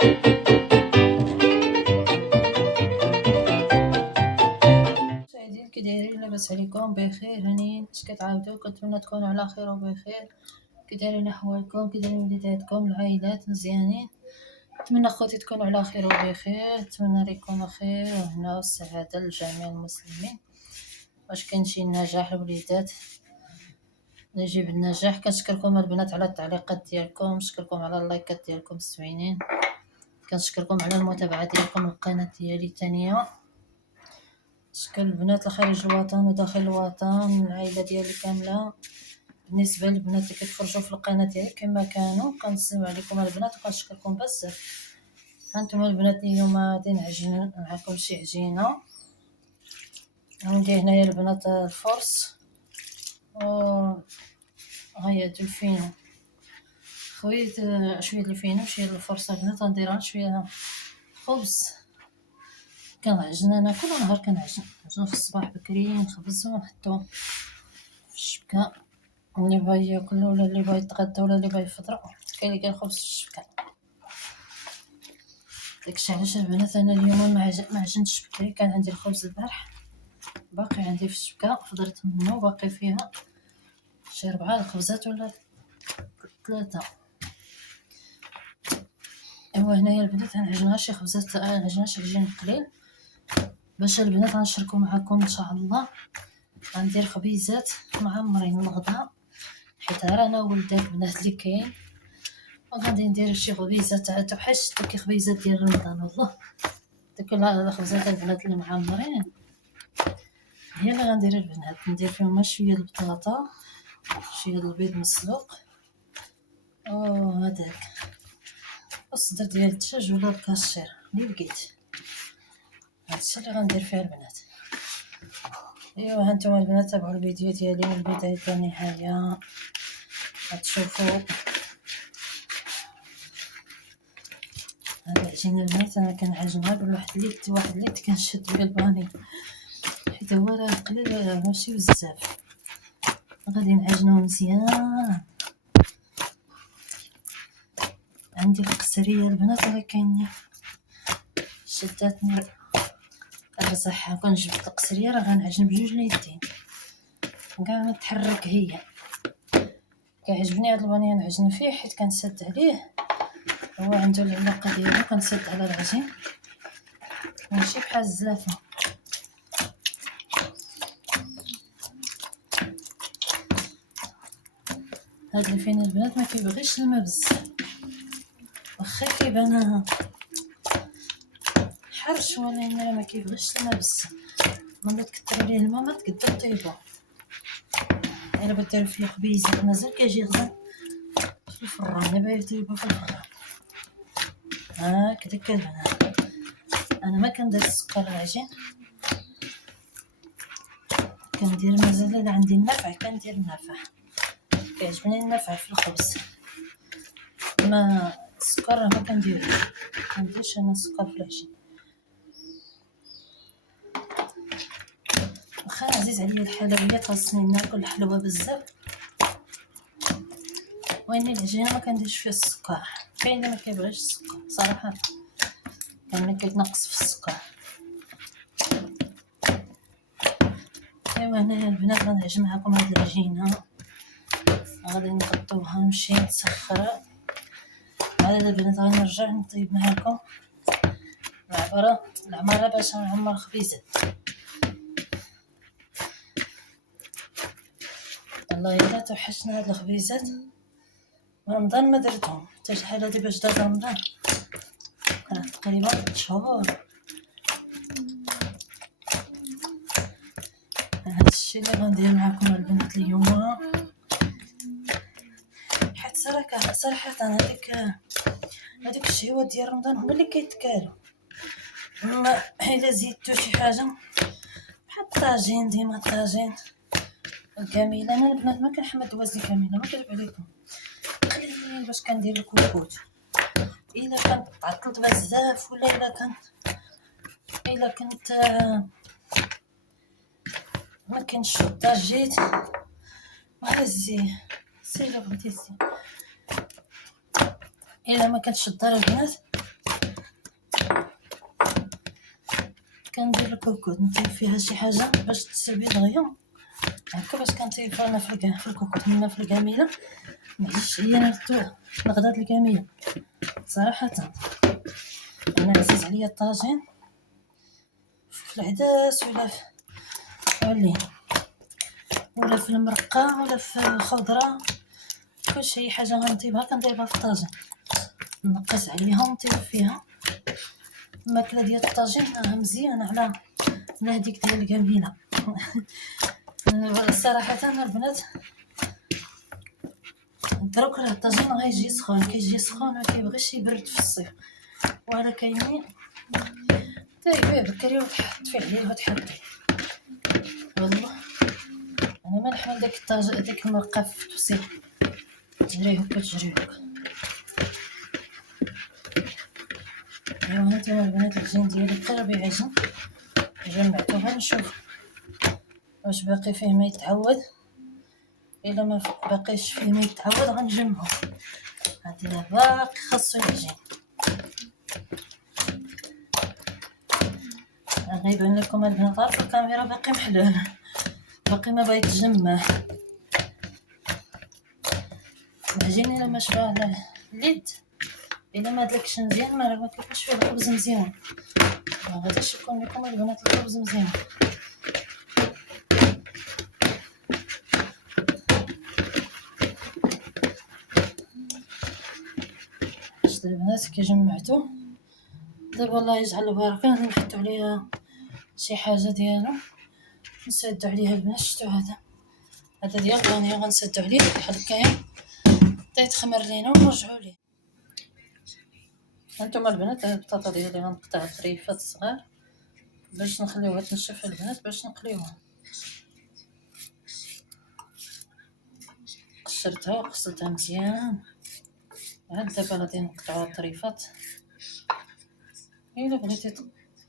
مشاهدين كي دايرين؟ لاباس عليكم؟ بخير؟ هانيين؟ اش كتعاودوا؟ كنتمنى تكونوا على خير وبخير. كي دايرين احوالكم؟ كي دايرين وليداتكم العائلات مزيانين؟ نتمنى خوتي تكونوا على خير وبخير. نتمنى لكم الخير والهنا والسعاده لجميع المسلمين. واش كاين شي نجاح الوليدات؟ نجيب النجاح. كنشكركم البنات على التعليقات ديالكم، نشكركم على اللايكات ديالكم الزوينين، كنشكركم على المتابعه ديالكم القناه ديالي الثانيه. نشكر البنات لخارج الوطن وداخل الوطن، العائله ديالي كامله. بالنسبه للبنات اللي كتفرجوا في القناه ديالي كما كانوا، كنسلم عليكم البنات وكنشكركم بزاف. هانتوما البنات اليوم غادي نعجن معكم شي عجينه. عندي هنايا البنات الفرص و هيا الفينو، خويت شويه الفينو شويه الفرصه. البنات غندير شويه خبز. كنعجن انا كل نهار، كنعجن في الصباح بكري، نخبز ونحطو في الشبكه. اللي بغا ياكل ولا اللي بغا يتغدى ولا اللي بغا يفطر، كاين اللي كيخبز في الشبكه. داكشي علاش البنات انا اليوم ما عجنتش بكري. كان عندي الخبز البارح باقي عندي في الشبكه، فضرت منه باقي فيها شي 4 الخبزات ولا 3. ايوا هنايا البنات غنعجن شي خبزات، غنعجن شي عجين قليل باش البنات غنشاركو معكم ان شاء الله. غندير خبيزات معمرين الغداء، حيت انا ولدات البنات اللي كاين، وغادي ندير شي خبيزات عاد بحال داك الخبيزات ديال رمضان. والله داك الخبزات البنات اللي معمرين هي اللي غندير البنات. ندير فيهم شويه البطاطا، شويه البيض مسلوق، هذاك الصدر ديال الدجاج ولا الكاشير اللي بقيت. هادشي اللي غندير فيها البنات. ايوا هانتوما البنات تابعوا الفيديو ديالي من البدايه حتى النهايه، غتشوفوا هاد العجينه البنات. انا كنعجنها بواحد اليد كنشد بها الباني، حيت هو راه قليل ماشي بزاف. غادي نعجنوه مزيان. عندي القسريه البنات راه كاينه شداتني الرزحها، كنجبد القسريه راه غنعجن بجوج اليدين كاع ما تحرك. هي كيعجبني هاد البانيه نعجن فيه حيت كنسد عليه، هو عنده العلاقه ديالو، كنسد على العجين ماشي بحال الزلافه. هاد الفين البنات ما كيبغيش الماء بزاف، واخا كيبان حرش ولكن ما كيبغيش الماء بزاف. ملي تكثر عليه الماء ما تقدر طيبو. الا بدير فيه خبيزات مازال كيجي غزال في الفران، دابا يطيبو في الفران هكذا البنات. انا ما كندير السكر العجين، كندير مازال الا عندي النافع كندير النافع، كيعجبني النافع في الخبز. ما السكر ما كنديرش انا السكر في العجين، واخا عزيز عليا الحلويات خاصني ناكل الحلوى بزاف، واني العجينه ما كنديرش فيها السكر. كاين اللي ما كيبغيش السكر صراحه، كاين اللي كيتنقص في السكر. ايوا هنايا البنات غنعجن معكم هاد العجينه، غادي نغطوها نمشي نسخرها. عاد البنات غنرجع نطيب معكم العماره باش نعمر خبيزات. والله الا توحشنا هاد الخبيزات. رمضان ما درتهم حتى شحال هادي باش داز رمضان، تقريبا 3 شهور. هادشي اللي غندير معكم البنات اليوم، حيت صراحه هذيك الشهوات ديال رمضان هما اللي كيتكالوا. اما الا زيدتو شي حاجه بحال الطاجين، ديما الطاجين الكامله. انا البنات ما كنحمل دواز الكامله، ما كذب عليكم، قليل باش كندير الكوكوت. الا كنت عطلت بزاف ولا الا كنت ما كنتش شطه جيت وهزي سيلا بغيتي الا ما كنتش الدار البنات كندير الكوكوط نطيب فيها شي حاجه باش تسلبي دغيا هكا، باش كنطيب انا في الكوكوط مما في الكاميله نعيش هي الغداة الكامله صراحه. انا عزيز عليا الطاجين في العدس ولا في المرقه ولا في الخضره، كلشي حاجه غنطيبها كنديرها في الطاجين، نقص عليها ونطيب فيها. الماكله ديال الطاجين مزيانه على هذيك ديال الكاميله. صراحه البنات دروك راه الطاجين غيجي سخون، كيجي سخون ما كيبغيش يبرد في الصيف، ولا كاينين تايبيه بكري وتحط فيه عليه وتحطي. والله انا ما نحمل داك الطاجين داك المرقه في التوسيط تجريه هكا. ايوا هانتوما البنات العجين ديالي قرب يعجن، جمعتوها نشوف واش باقي فيه ما يتعود. الا ما باقيش فيه ما يتعود غنجمعو. هادي باقي خاصو يعجن. غيبان لكم البنات غير في الكاميرا باقي محلول، باقي ما بغا يتجمع. العجين الا ما شبع اليد، الا ما دلكش مزيان ما كيبقاش فيه الخبز مزيان. غاديش يكون لكم البنات الخبز مزيان. شتي البنات كي جمعتو دابا الله يجعل البركه غادي نحطو عليها شي حاجه ديالو نسدو عليها البنات. شتو هذا ديال الغانيه غنسدو عليه بحال هكايا حتى يتخمر لينا ونرجعو ليه. هانتوما البنات البطاطا ديالي غنقطع طريفات صغار باش نخليوها تنشف البنات باش نقليوها. قشرتها وغسلتها مزيان، عاد دابا غادي نقطعوها طريفات. الا بغيتي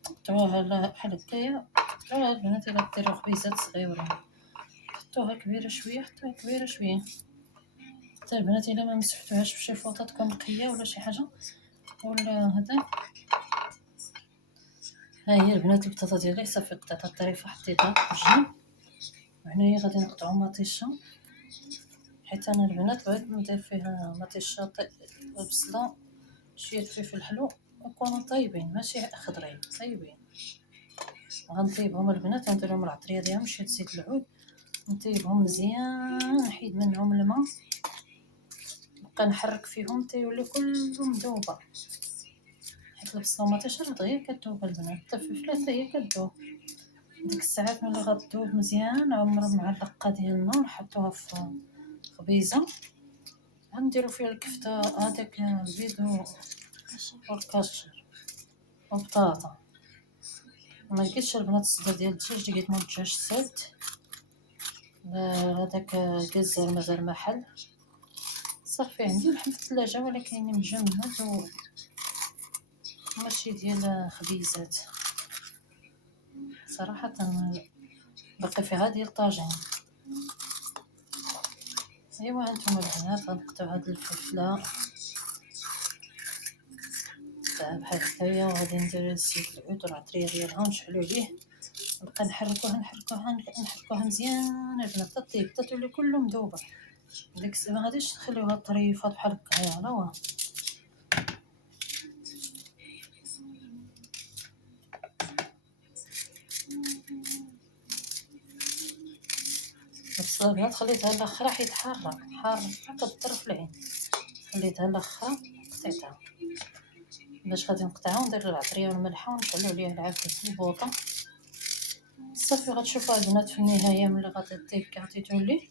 تقطعوها بحال هكايا قطعوها البنات. الا ديرو خبيزات صغيورين حطوها كبيره شويه، حطوها كبيره شويه حتى البنات الا ما مسحتوهاش بشي فوطه تكون نقيه ولا شي حاجه ولا هذا. ها هي البنات البطاطا ديالي صافي قطعتها الطريفه حطيتها في الجنب. وهنايا غادي نقطعو مطيشه، حيت انا البنات بغيت ندير فيها مطيشه وبصله شويه فلفل حلو يكونوا طيبين ماشي خضرين طيبين. غنطيبهم البنات ونديرهم العطريه ديالهم شويه زيت العود نطيبهم مزيان، نحيد منهم الماء نبقى نحرك فيهم حتى يوليو كلهم مذوبه. حيت البصله ومطيشه راه دغيا كتذوب البنات، حتى الفلفله حتى هي كتذوب. ديك الساعات ملي غتذوب مزيان عمر المعلقه ديالنا نحطوها في خبيزه غنديرو فيها الكفته هذاك البيض والكاشر وبطاطا. ما لقيتش البنات الصدر ديال الدجاج، لقيت مول الدجاج سد هذاك كزر مازال محل صافي عندي لحم في الثلاجه، ولكن مجمد ماشي ديال خبيزات صراحه. باقي فيها ديال الطاجين. ايوا هانتوما البنات غنقطعو هاد الفلفله بحال هكايا وغادي ندير الزيت العود والعطريه ديالها ونشعلو عليه نبقى نحركوها مزيان البنات حتى طيب حتى تولي كله مذوبه. ديك الساعه ما غاديش نخليوها طريفه بحال هكايا لا والو. بس البنات خليتها الاخرى حيت حاره كضر في العين، خليتها الاخرى قطعتها باش غادي نقطعها وندير العطريه والملحه ونشعلو عليها العافيه في البوطه صافي. غتشوفوها البنات في النهايه ملي غادي طيب كي تولي.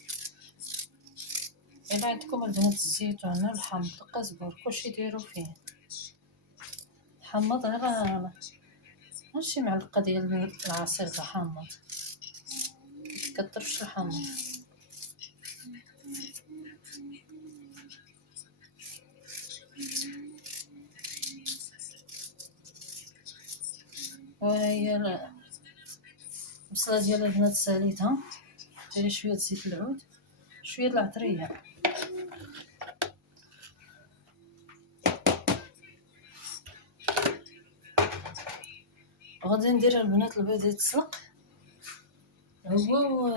الا عندكم البنات الزيتون والحامض القزبر كلشي ديروا فيه. حمض غير شي معلقه ديال العصير تاع حامض مكترش الحامض. وهي البصله ديال البنات ساليتها ديري شويه زيت العود شويه العطريه غادي ندير البنات البيض يتسلق هو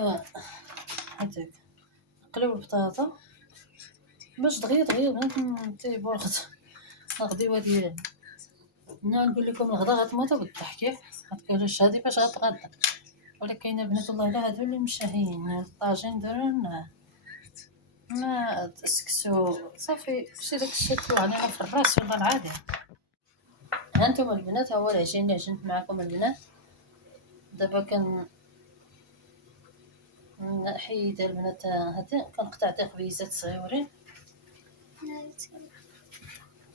هذاك، نقلب البطاطا باش دغيا البنات نطيبو الغديوه ديالي. انا نقول لكم الغدا غتموتوا بالضحك ياك، غتقولوا اش هادي باش غتغدى، ولكن البنات والله الا هادو اللي مشاهيين. الطاجين درنا ما تسكسو صافي كلشي داكشي طلع علينا في الراس والله العظيم. هانتوما البنات، ها هو العجين اللي عجنت معكم البنات. دابا نحيد البنات هادي، كنقطع تخبيزات صغيورين.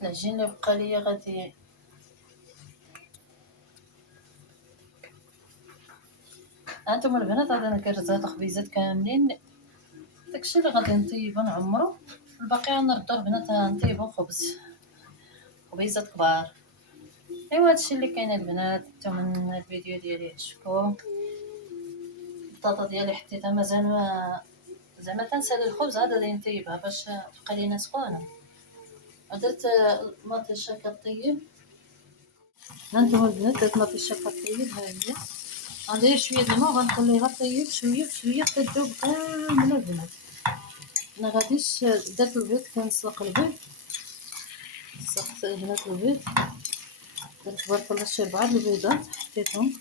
العجين اللي بقى ليا غادي هانتوما البنات، غادي انا كنرز هاد الخبيزات كاملين، داكشي اللي غادي نطيبو نعمرو، الباقي غنردو البنات نطيبو خبيزات كبار. ايوا هادشي اللي كاين البنات. نتوما الفيديو ديالي عجبكم، البطاطا ديالي حطيتها مازال ما زعما تنسالي الخبز عاد غادي نطيبها باش تبقى لينا سخونه. درت مطيشه كطيب. هانتوما البنات درت مطيشه كطيب، ها هي غندير شويه د الماء وغنخليها طيب شويه بشويه حتى تذوب كامله البنات. انا غاديش درت البيض، كنسلق البيض، سلقت البنات البيض، درت تبارك الله شي 4 البيضات حطيتهم.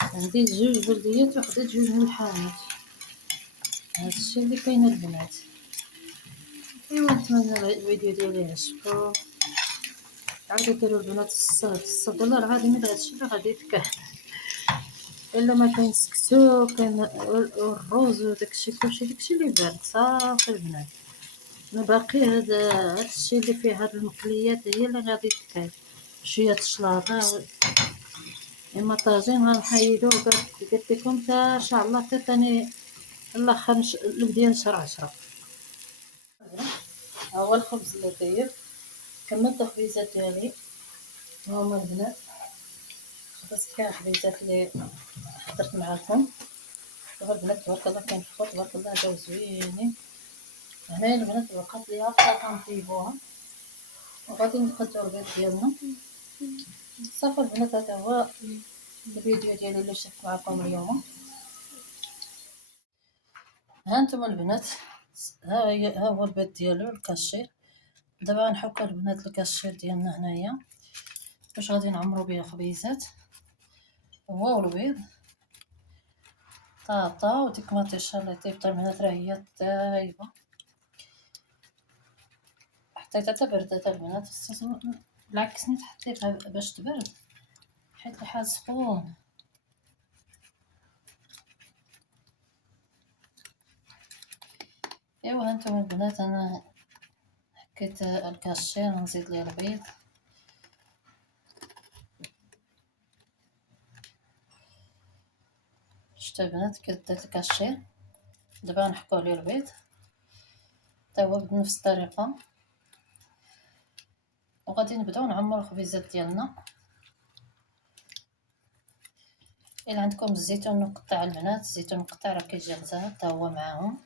عندي 2 بلديات وحدة 2 ملحانات. هادشي اللي كاين البنات. ايوا نتمنى الفيديو ديالي عجبكم. عاودوا ديروا البنات الصاد والله العظيم الا هادشي اللي غادي يتكح، الا ما كاين سكسو كاين الروز وداكشي كلشي داكشي اللي بارد صافي البنات. ما باقي هادشي اللي فيه هاد المقليات هي اللي غادي تكاي، شويه الشلاضه. اما طاجين غنحيدو قلت لكم تا ان شاء الله تا ثاني الاخر نبدا نشر 10. ها هو الخبز اللي طيب، كملت الخبيزات ديالي. ها هما البنات، خبزت كاع الخبيزات اللي حضرت معاكم. شوفوا البنات تبارك الله كاين الخبز تبارك الله جاو زوينين. هنايا البنات بقات ليا بطاطا نطيبوها وغادي نقطعو البيض ديالنا. صافي البنات، هذا هو الفيديو ديالي اللي شفت معكم اليوم. هانتوما البنات، ها هو البيض ديالو الكاشير. دابا غنحك البنات الكاشير ديالنا هنايا باش غادي نعمرو به الخبيزات. هو والبيض طاطا وديك مطيشه اللي طيبتها البنات راه هي طايبه، حطيتها حتى بردات البنات. بالعكس نيت حطيتها باش تبرد حيت الحال سخون. ايوا هانتوما البنات، انا حكيت الكاشير نزيد ليه البيض. شتا البنات كدات الكاشير. دابا نحكو عليه البيض حتى هو بنفس الطريقه، وغادي نبداو نعمرو الخبيزات ديالنا. الا عندكم الزيتون مقطع البنات، الزيتون مقطع راه كيجي غزال حتى هو معاهم.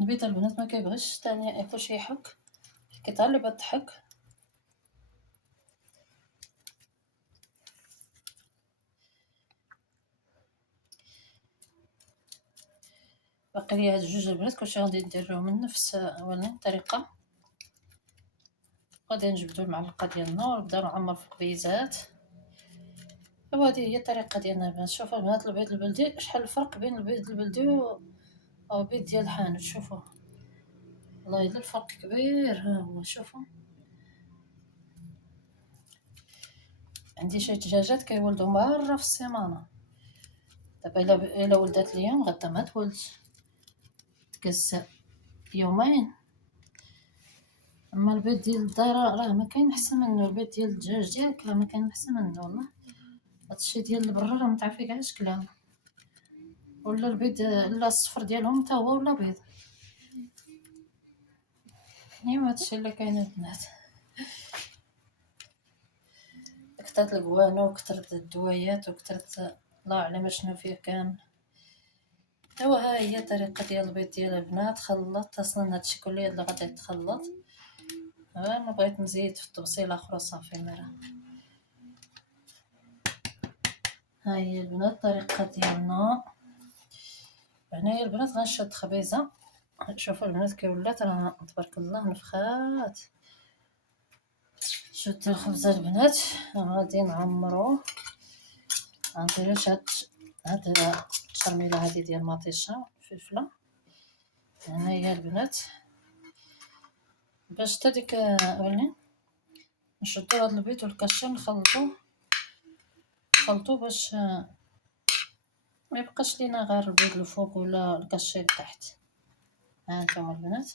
البيض البنات ما كيبغيش تاني ياكل شي يحك، كيطهى اللي بغات تحك. باقي ليا هاد جوج البنات كلشي غادي نديرهم من نفس الطريقه. غادي نجبدو المعلقه ديالنا ونبداو نعمر في الخبيزات. وهذه هي الطريقه ديالنا البنات. شوفوا البنات البيض البلدي، شحال الفرق بين البيض البلدي او البيض ديال الحانوت. شوفوا والله الا الفرق كبير. ها هو شوفوا، عندي شي دجاجات كيولدوا مره في السيمانه. دابا الا ولدات اليوم غدا ما تولدش، تكز يومين. اما البيض ديال الدار راه ما كاين احسن منه، البيض ديال الدجاج ديالك راه ما كاين احسن منه والله. هادشي ديال البرا راه متعرفي كاع شكلها، ولا البيض لا الصفر ديالهم حتى هو ولا بيض. ايوا هادشي اللي كاين البنات. كثرت القوانه وكثرت الدويات وكثرت الله اعلم شنو فيه كامل. ايوا ها هي الطريقه ديال البيض ديال البنات. خلطت اصلا هادشي كله اللي غادي يتخلط. ما بغيت نزيد في التبصيله اخرى صافي مرة. ها هي البنات الطريقه ديالنا. هنايا البنات غنشد خبيزه. شوفوا البنات كي ولات راه تبارك الله نفخات. شدت الخبزه البنات غادي نعمرو. غنديرو هاد الترميله هادي ديال مطيشه فلفله. هنايا البنات باش حتى ديك ولي نشدو هاد البيض والكاشير نخلطو باش ما يبقاش لينا غير البيض الفوق ولا الكاشير تحت. ها انتم البنات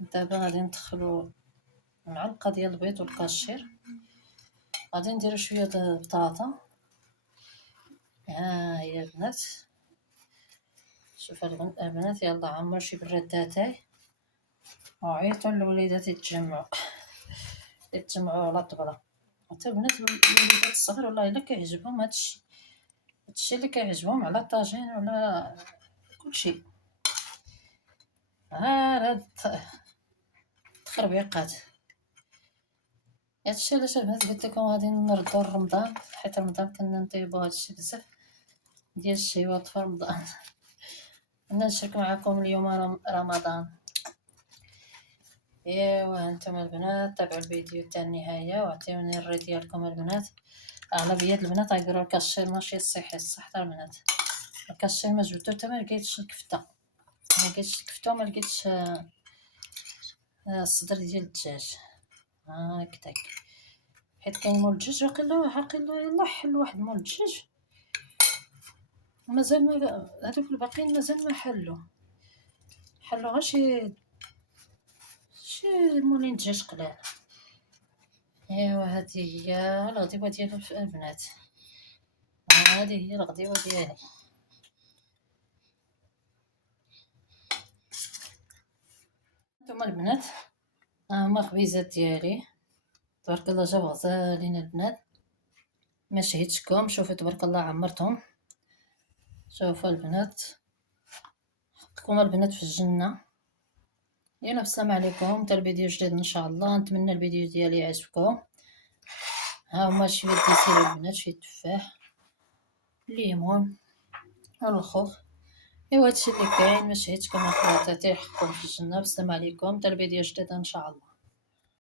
دابا غادي ندخلو معلقه ديال البيض والكاشير. غادي نديرو شويه د البطاطا. ها هي البنات شوف البنات يلا عمر شي برداتاي وعيطوا الوليدات يتجمعوا على الطبله. حتى بنات الوليدات الصغار والله الا كيعجبهم هادشي اللي كيعجبهم على الطاجين ولا كلشي. هاد التخربيقات هادشي علاش البنات قلت لكم غادي نردو رمضان، حيت رمضان كنا نطيبو هادشي بزاف ديال الشهيوات في رمضان. انا نشارك معكم اليوم رمضان. ايوا هانتوما البنات تابعوا الفيديو حتى النهايه وعطيوني الري ديالكم البنات. اغلبيه البنات غيقولوا الكاشير ماشي صحي. الصح تاع البنات الكاشير ما جبدو حتى ما لقيتش الكفته وما لقيتش الصدر ديال الدجاج هكذاك. حيت كاين مول الدجاج عاقل يلاه حل واحد مول الدجاج مازال هادوك الباقيين مازال ما حلو غير شي مولين دجاج قلال. ايوا هذه هي الغديوه ديال البنات. هذه هي الغديوه ديالي. نتوما البنات هما خبيزات ديالي تبارك الله جاو غزالين البنات. ما شهيتكم شوفوا تبارك الله عمرتهم. شوفوا البنات حقكم البنات في الجنه. يلا السلام عليكم حتى الفيديو جديد ان شاء الله. نتمنى الفيديو ديالي يعجبكم. ها هما شويه ديسير البنات شويه تفاح الليمون الخوخ. ايوا هادشي اللي كاين. ما شهيتكم اخواتاتي حقكم في الجنه. والسلام عليكم حتى الفيديو جديد ان شاء الله.